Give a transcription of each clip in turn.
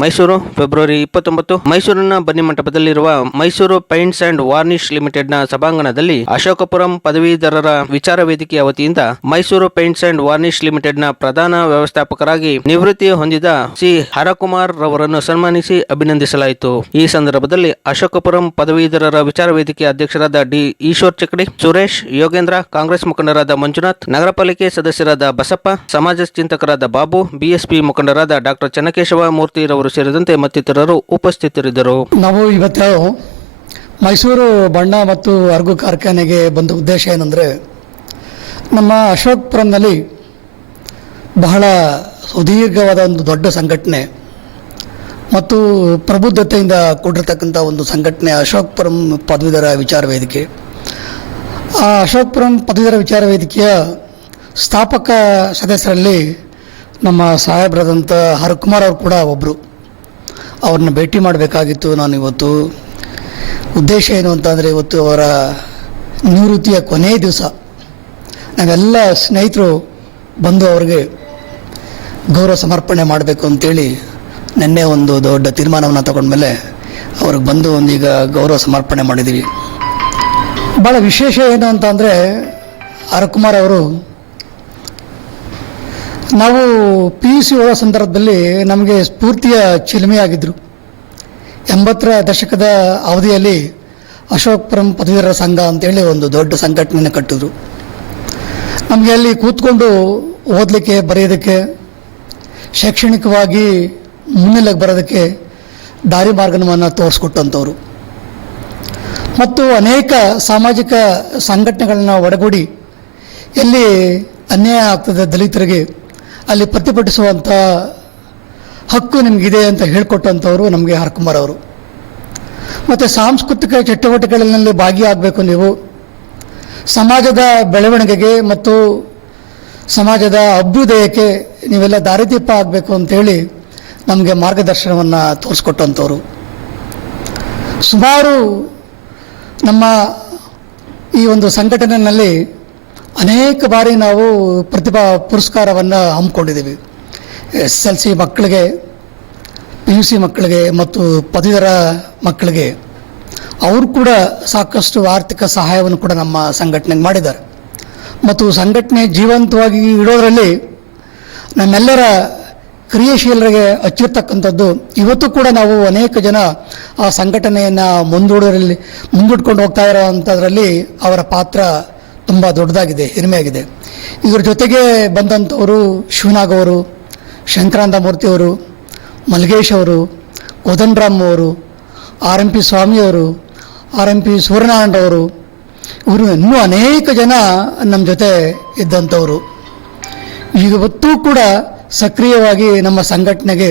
Mysuru, February ಇಪ್ಪತ್ತೊಂಬತ್ತು. ಮೈಸೂರಿನ ಬನ್ನಿ ಮಂಟಪದಲ್ಲಿರುವ ಮೈಸೂರು ಪೈಂಟ್ಸ್ ಅಂಡ್ ವಾರ್ನಿಶ್ ಲಿಮಿಟೆಡ್ನ ಸಭಾಂಗಣದಲ್ಲಿ ಅಶೋಕಪುರಂ ಪದವೀಧರರ ವಿಚಾರ ವೇದಿಕೆಯ ವತಿಯಿಂದ ಮೈಸೂರು ಪೈಂಟ್ಸ್ ಅಂಡ್ ವಾರ್ನಿಶ್ ಲಿಮಿಟೆಡ್ನ ಪ್ರಧಾನ ವ್ಯವಸ್ಥಾಪಕರಾಗಿ ನಿವೃತ್ತಿ ಹೊಂದಿದ ಸಿ. ಹರಕುಮಾರ್ ರವರನ್ನು ಸನ್ಮಾನಿಸಿ ಅಭಿನಂದಿಸಲಾಯಿತು. ಈ ಸಂದರ್ಭದಲ್ಲಿ ಅಶೋಕಪುರಂ ಪದವೀಧರರ ವಿಚಾರ ವೇದಿಕೆಯ ಅಧ್ಯಕ್ಷರಾದ ಡಿ. ಈಶ್ವರ್ ಚಕ್ಡಿ, ಸುರೇಶ್ ಯೋಗೇಂದ್ರ, ಕಾಂಗ್ರೆಸ್ ಮುಖಂಡರಾದ ಮಂಜುನಾಥ್, ನಗರ ಪಾಲಿಕೆ ಸದಸ್ಯರಾದ ಬಸಪ್ಪ, ಸಮಾಜ ಚಿಂತಕರಾದ ಬಾಬು, ಬಿಎಸ್ಪಿ ಮುಖಂಡರಾದ ಡಾಕ್ಟರ್ ಚನ್ನಕೇಶವ ಮೂರ್ತಿರವರು ಸೇರಿದಂತೆ ಮತ್ತಿತರರು ಉಪಸ್ಥಿತರಿದ್ದರು. ನಾವು ಇವತ್ತು ಮೈಸೂರು ಬಣ್ಣ ಮತ್ತು ಅರ್ಗು ಕಾರ್ಖಾನೆಗೆ ಬಂದ ಉದ್ದೇಶ ಏನಂದರೆ, ನಮ್ಮ ಅಶೋಕ್ಪುರಂನಲ್ಲಿ ಬಹಳ ಸುದೀರ್ಘವಾದ ಒಂದು ದೊಡ್ಡ ಸಂಘಟನೆ ಮತ್ತು ಪ್ರಬುದ್ಧತೆಯಿಂದ ಕೂಡಿರ್ತಕ್ಕಂಥ ಒಂದು ಸಂಘಟನೆ ಅಶೋಕ್ಪುರಂ ಪದವೀಧರ ವಿಚಾರ ವೇದಿಕೆ. ಆ ಅಶೋಕ್ಪುರಂ ಪದವೀಧರ ವಿಚಾರ ವೇದಿಕೆಯ ಸ್ಥಾಪಕ ಸದಸ್ಯರಲ್ಲಿ ನಮ್ಮ ಸಾಹೇಬ್ರಾದಂಥ ಹರಕುಮಾರ್ ಅವರು ಕೂಡ ಒಬ್ಬರು ಅವ್ರನ್ನ ಭೇಟಿ ಮಾಡಬೇಕಾಗಿತ್ತು. ನಾನು ಇವತ್ತು ಉದ್ದೇಶ ಏನು ಅಂತಂದರೆ ಇವತ್ತು ಅವರ ನಿವೃತ್ತಿಯ ಕೊನೆಯ ದಿವಸ. ನಾವೆಲ್ಲ ಸ್ನೇಹಿತರು ಬಂದು ಅವ್ರಿಗೆ ಗೌರವ ಸಮರ್ಪಣೆ ಮಾಡಬೇಕು ಅಂತೇಳಿ ನಿನ್ನೆ ಒಂದು ದೊಡ್ಡ ತೀರ್ಮಾನವನ್ನು ತಗೊಂಡ್ಮೇಲೆ ಅವ್ರಿಗೆ ಬಂದು ಒಂದೀಗ ಗೌರವ ಸಮರ್ಪಣೆ ಮಾಡಿದ್ದೀವಿ. ಭಾಳ ವಿಶೇಷ ಏನು ಅಂತ ಅಂದರೆ ಅವರು ನಾವು ಪಿ ಯು ಸಿ ಓದೋ ಸಂದರ್ಭದಲ್ಲಿ ನಮಗೆ ಸ್ಫೂರ್ತಿಯ ಚಿಲುಮೆಯಾಗಿದ್ದರು ಎಂಬತ್ತರ ದಶಕದ ಅವಧಿಯಲ್ಲಿ ಅಶೋಕ್ಪುರಂ ಪದವೀಧರ ಸಂಘ ಅಂತೇಳಿ ಒಂದು ದೊಡ್ಡ ಸಂಘಟನೆಯನ್ನು ಕಟ್ಟಿದ್ರು. ನಮಗೆ ಅಲ್ಲಿ ಕೂತ್ಕೊಂಡು ಓದಲಿಕ್ಕೆ, ಬರೆಯೋದಕ್ಕೆ, ಶೈಕ್ಷಣಿಕವಾಗಿ ಮುನ್ನೆಲೆಗೆ ಬರೋದಕ್ಕೆ ದಾರಿ ಮಾರ್ಗವನ್ನು ತೋರಿಸ್ಕೊಟ್ಟಂಥವ್ರು. ಮತ್ತು ಅನೇಕ ಸಾಮಾಜಿಕ ಸಂಘಟನೆಗಳನ್ನ ಒಡಗೂಡಿ ಎಲ್ಲಿ ಅನ್ಯಾಯ ಆಗ್ತದೆ ದಲಿತರಿಗೆ ಅಲ್ಲಿ ಪ್ರತಿಭಟಿಸುವಂಥ ಹಕ್ಕು ನಿಮಗಿದೆ ಅಂತ ಹೇಳಿಕೊಟ್ಟಂಥವ್ರು ನಮಗೆ ಹರಕುಮಾರ್ ಅವರು. ಮತ್ತು ಸಾಂಸ್ಕೃತಿಕ ಚಟುವಟಿಕೆಗಳಲ್ಲಿ ಭಾಗಿಯಾಗಬೇಕು ನೀವು. ಸಮಾಜದ ಬೆಳವಣಿಗೆಗೆ ಮತ್ತು ಸಮಾಜದ ಅಭ್ಯುದಯಕ್ಕೆ ನೀವೆಲ್ಲ ದಾರಿದೀಪ ಆಗಬೇಕು ಅಂತೇಳಿ ನಮಗೆ ಮಾರ್ಗದರ್ಶನವನ್ನು ತೋರಿಸ್ಕೊಟ್ಟಂಥವ್ರು. ಸುಮಾರು ನಮ್ಮ ಈ ಒಂದು ಸಂಘಟನೆಯಲ್ಲಿ ಅನೇಕ ಬಾರಿ ನಾವು ಪ್ರತಿಭಾ ಪುರಸ್ಕಾರವನ್ನು ಹಮ್ಮಿಕೊಂಡಿದ್ದೀವಿ. ಎಸ್ ಎಲ್ ಸಿ ಮಕ್ಕಳಿಗೆ, ಪಿ ಯು ಸಿ ಮಕ್ಕಳಿಗೆ ಮತ್ತು ಪದವೀಧರ ಮಕ್ಕಳಿಗೆ ಅವರು ಕೂಡ ಸಾಕಷ್ಟು ಆರ್ಥಿಕ ಸಹಾಯವನ್ನು ಕೂಡ ನಮ್ಮ ಸಂಘಟನೆಗೆ ಮಾಡಿದ್ದಾರೆ. ಮತ್ತು ಸಂಘಟನೆ ಜೀವಂತವಾಗಿ ಇಡೋದರಲ್ಲಿ ನಮ್ಮೆಲ್ಲರ ಕ್ರಿಯಾಶೀಲರಿಗೆ ಹಚ್ಚಿರ್ತಕ್ಕಂಥದ್ದು, ಇವತ್ತು ಕೂಡ ನಾವು ಅನೇಕ ಜನ ಆ ಸಂಘಟನೆಯನ್ನು ಮುಂದೂಡೋದ್ರಲ್ಲಿ, ಮುಂದೂಡ್ಕೊಂಡು ಹೋಗ್ತಾ ಇರೋ ಅಂಥದ್ರಲ್ಲಿ ಅವರ ಪಾತ್ರ ತುಂಬ ದೊಡ್ಡದಾಗಿದೆ ಹಿರಿಮೆಯಾಗಿದೆ ಇದ್ರ ಜೊತೆಗೆ ಬಂದಂಥವರು ಶಿವನಾಗ್ ಅವರು ಶಂಕರಾನಂದ ಮೂರ್ತಿಯವರು ಮಲ್ಗೇಶ್ ಅವರು ಕೋದಂಡರಾಮ್ ಅವರು, ಆರ್ ಎಂ ಪಿ ಸ್ವಾಮಿಯವರು ಆರ್ ಎಂ ಪಿ ಸೂರ್ಯನಾರಾಯಣರವರು ಇವರು ಇನ್ನೂ ಅನೇಕ ಜನ ನಮ್ಮ ಜೊತೆ ಇದ್ದಂಥವರು. ಇವತ್ತೂ ಕೂಡ ಸಕ್ರಿಯವಾಗಿ ನಮ್ಮ ಸಂಘಟನೆಗೆ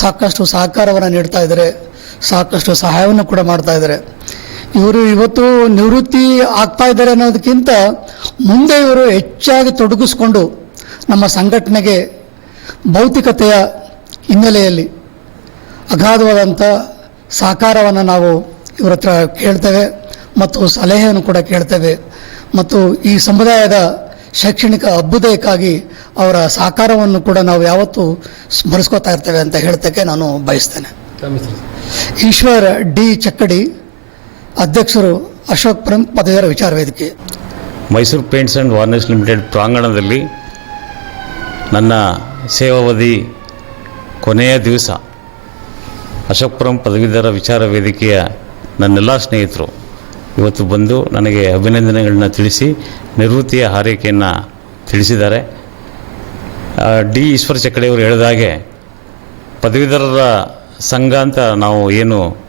ಸಾಕಷ್ಟು ಸಹಕಾರವನ್ನು ನೀಡ್ತಾ ಇದ್ದಾರೆ, ಸಾಕಷ್ಟು ಸಹಾಯವನ್ನು ಕೂಡ ಮಾಡ್ತಾ ಇದ್ದಾರೆ. ಇವರು ಇವತ್ತು ನಿವೃತ್ತಿ ಆಗ್ತಾ ಇದ್ದಾರೆ ಅನ್ನೋದಕ್ಕಿಂತ ಮುಂದೆ ಇವರು ಹೆಚ್ಚಾಗಿ ತೊಡಗಿಸ್ಕೊಂಡು ನಮ್ಮ ಸಂಘಟನೆಗೆ ಭೌತಿಕತೆಯ ಹಿನ್ನೆಲೆಯಲ್ಲಿ ಅಗಾಧವಾದಂಥ ಸಹಕಾರವನ್ನು ನಾವು ಇವರ ಹತ್ರ ಕೇಳ್ತೇವೆ ಮತ್ತು ಸಲಹೆಯನ್ನು ಕೂಡ ಕೇಳ್ತೇವೆ ಮತ್ತು ಈ ಸಮುದಾಯದ ಶೈಕ್ಷಣಿಕ ಅಭ್ಯುದಯಕ್ಕಾಗಿ ಅವರ ಸಹಕಾರವನ್ನು ಕೂಡ ನಾವು ಯಾವತ್ತೂ ಸ್ಮರಿಸ್ಕೋತಾ ಇರ್ತೇವೆ ಅಂತ ಹೇಳ್ತಕ್ಕೆ ನಾನು ಬಯಸ್ತೇನೆ. ಈಶ್ವರ್ ಡಿ ಚಕ್ಕಡಿ. ಅಧ್ಯಕ್ಷರು ಅಶೋಕ್ ಅಶೋಕ್ಪುರಂ ಪದವೀಧರ ವಿಚಾರ ವೇದಿಕೆ. Mysuru paints and varnish limited ಪ್ರಾಂಗಣದಲ್ಲಿ ನನ್ನ ಸೇವಾವಧಿ ಕೊನೆಯ ದಿವಸ ಅಶೋಕ್ಪುರಂ ಪದವೀಧರ ವಿಚಾರ ವೇದಿಕೆಯ ನನ್ನೆಲ್ಲ ಸ್ನೇಹಿತರು ಇವತ್ತು ಬಂದು ನನಗೆ ಅಭಿನಂದನೆಗಳನ್ನ ತಿಳಿಸಿ, ನಿವೃತ್ತಿಯ ಹಾರೈಕೆಯನ್ನು ತಿಳಿಸಿದ್ದಾರೆ. ಡಿ ಈಶ್ವರ ಚಕ್ಕಡೆಯವರು ಹೇಳಿದ ಹಾಗೆ ಪದವೀಧರರ ಸಂಘ ಅಂತ ನಾವು ಏನು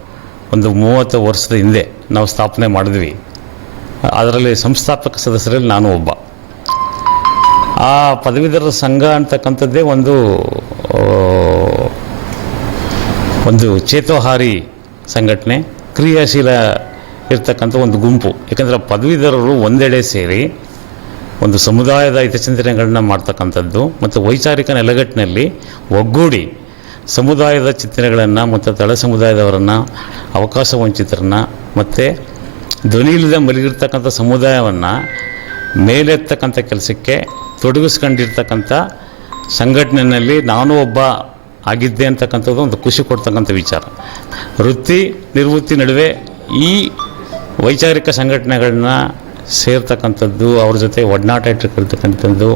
ಒಂದು ಮೂವತ್ತು ವರ್ಷದ ಹಿಂದೆ ನಾವು ಸ್ಥಾಪನೆ ಮಾಡಿದ್ವಿ. ಅದರಲ್ಲಿ ಸಂಸ್ಥಾಪಕ ಸದಸ್ಯರಲ್ಲಿ ನಾನು ಒಬ್ಬ. ಆ ಪದವೀಧರರ ಸಂಘ ಅಂತಕ್ಕಂಥದ್ದೇ ಒಂದು ಒಂದು ಚೇತೋಹಾರಿ ಸಂಘಟನೆ, ಕ್ರಿಯಾಶೀಲ ಇರ್ತಕ್ಕಂಥ ಒಂದು ಗುಂಪು. ಯಾಕಂದರೆ ಪದವೀಧರರು ಒಂದೆಡೆ ಸೇರಿ ಒಂದು ಸಮುದಾಯದ ಹಿತಚಿಂತನೆಗಳನ್ನ ಮಾಡ್ತಕ್ಕಂಥದ್ದು ಮತ್ತು ವೈಚಾರಿಕ ನೆಲೆಗಟ್ಟಿನಲ್ಲಿ ಒಗ್ಗೂಡಿ ಸಮುದಾಯದ ಚಿಂತನೆಗಳನ್ನು ಮತ್ತು ತಳ ಸಮುದಾಯದವರನ್ನು, ಅವಕಾಶ ವಂಚಿತರನ್ನು ಮತ್ತು ಧ್ವನಿ ಇಲ್ಲದೆ ಮಲಗಿರ್ತಕ್ಕಂಥ ಸಮುದಾಯವನ್ನು ಮೇಲೆತ್ತಕ್ಕಂಥ ಕೆಲಸಕ್ಕೆ ತೊಡಗಿಸ್ಕೊಂಡಿರ್ತಕ್ಕಂಥ ಸಂಘಟನೆಯಲ್ಲಿ ನಾನು ಒಬ್ಬ ಆಗಿದ್ದೆ ಅಂತಕ್ಕಂಥದ್ದು ಒಂದು ಖುಷಿ ಕೊಡ್ತಕ್ಕಂಥ ವಿಚಾರ. ವೃತ್ತಿ ನಿರ್ವೃತ್ತಿ ನಡುವೆ ಈ ವೈಚಾರಿಕ ಸಂಘಟನೆಗಳನ್ನ ಸೇರ್ತಕ್ಕಂಥದ್ದು, ಅವ್ರ ಜೊತೆ ಒಡನಾಟ ಇಟ್ಟಿರ್ತಕ್ಕಂಥದ್ದು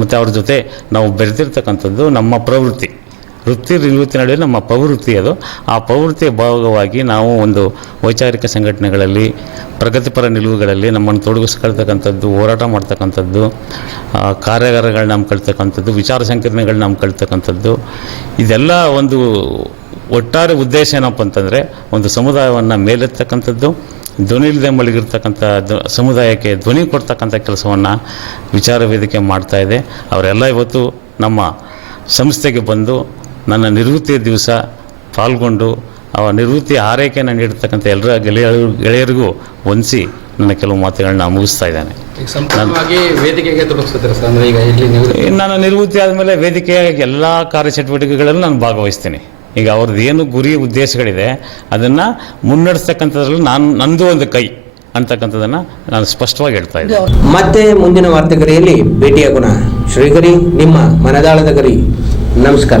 ಮತ್ತು ಅವ್ರ ಜೊತೆ ನಾವು ಬೆರೆತಿರ್ತಕ್ಕಂಥದ್ದು ನಮ್ಮ ಪ್ರವೃತ್ತಿ. ವೃತ್ತಿ ನಿವೃತ್ತಿ ನಡುವೆ ನಮ್ಮ ಪ್ರವೃತ್ತಿ ಅದು. ಆ ಪ್ರವೃತ್ತಿಯ ಭಾಗವಾಗಿ ನಾವು ಒಂದು ವೈಚಾರಿಕ ಸಂಘಟನೆಗಳಲ್ಲಿ, ಪ್ರಗತಿಪರ ನಿಲುವುಗಳಲ್ಲಿ ನಮ್ಮನ್ನು ತೊಡಗಿಸ್ಕೊಳ್ತಕ್ಕಂಥದ್ದು ಹೋರಾಟ ಮಾಡ್ತಕ್ಕಂಥದ್ದು ಕಾರ್ಯಾಗಾರಗಳನ್ನ ಹಮ್ಮಿಕೊಳ್ತಕ್ಕಂಥದ್ದು ವಿಚಾರ ಸಂಕಿರಣಗಳನ್ನ ಹಮ್ಮಿಕೊಳ್ತಕ್ಕಂಥದ್ದು ಇದೆಲ್ಲ ಒಂದು ಒಟ್ಟಾರೆ ಉದ್ದೇಶ ಏನಪ್ಪ ಅಂತಂದರೆ, ಒಂದು ಸಮುದಾಯವನ್ನು ಮೇಲೆತ್ತಕ್ಕಂಥದ್ದು, ಧ್ವನಿ ಇಲ್ಲದೆ ಮಲಗಿರ್ತಕ್ಕಂಥ ಸಮುದಾಯಕ್ಕೆ ಧ್ವನಿ ಕೊಡ್ತಕ್ಕಂಥ ಕೆಲಸವನ್ನು ವಿಚಾರ ವೇದಿಕೆ ಮಾಡ್ತಾಯಿದೆ ಅವರೆಲ್ಲ ಇವತ್ತು ನಮ್ಮ ಸಂಸ್ಥೆಗೆ ಬಂದು ನನ್ನ ನಿವೃತ್ತಿಯ ದಿವಸ ಪಾಲ್ಗೊಂಡು ಆ ನಿವೃತ್ತಿ ಆರೈಕೆಯನ್ನು ನೀಡತಕ್ಕಂಥ ಎಲ್ಲರ ಗೆಳೆಯ ಗೆಳೆಯರಿಗೂ ವಂದಿಸಿ ನನ್ನ ಕೆಲವು ಮಾತುಗಳನ್ನ ಮುಗಿಸ್ತಾ ಇದ್ದಾನೆ. ನನ್ನ ನಾನು ನಿವೃತ್ತಿ ಆದಮೇಲೆ ವೇದಿಕೆಯ ಎಲ್ಲ ಕಾರ್ಯಚಟುವಟಿಕೆಗಳಲ್ಲೂ ನಾನು ಭಾಗವಹಿಸ್ತೇನೆ. ಈಗ ಅವ್ರದ್ದು ಏನು ಗುರಿ ಉದ್ದೇಶಗಳಿದೆ ಅದನ್ನು ಮುನ್ನಡೆಸ್ತಕ್ಕಂಥದ್ರಲ್ಲಿ ನಾನು ನಂದು ಒಂದು ಕೈ ಅಂತಕ್ಕಂಥದ್ದನ್ನು ನಾನು ಸ್ಪಷ್ಟವಾಗಿ ಹೇಳ್ತಾ ಇದ್ದೆ ಮತ್ತೆ ಮುಂದಿನ ವಾರ್ತೆಗರಿಯಲ್ಲಿ ಭೇಟಿಯಾಗೋಣ. ಶ್ರೀಗರಿ ನಿಮ್ಮ ಮನದಾಳದ ಗರಿ. ನಮಸ್ಕಾರ.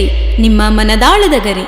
ಶ್ರೀಗರಿ ನಿಮ್ಮ ಮನದಾಳದ ಗರಿ.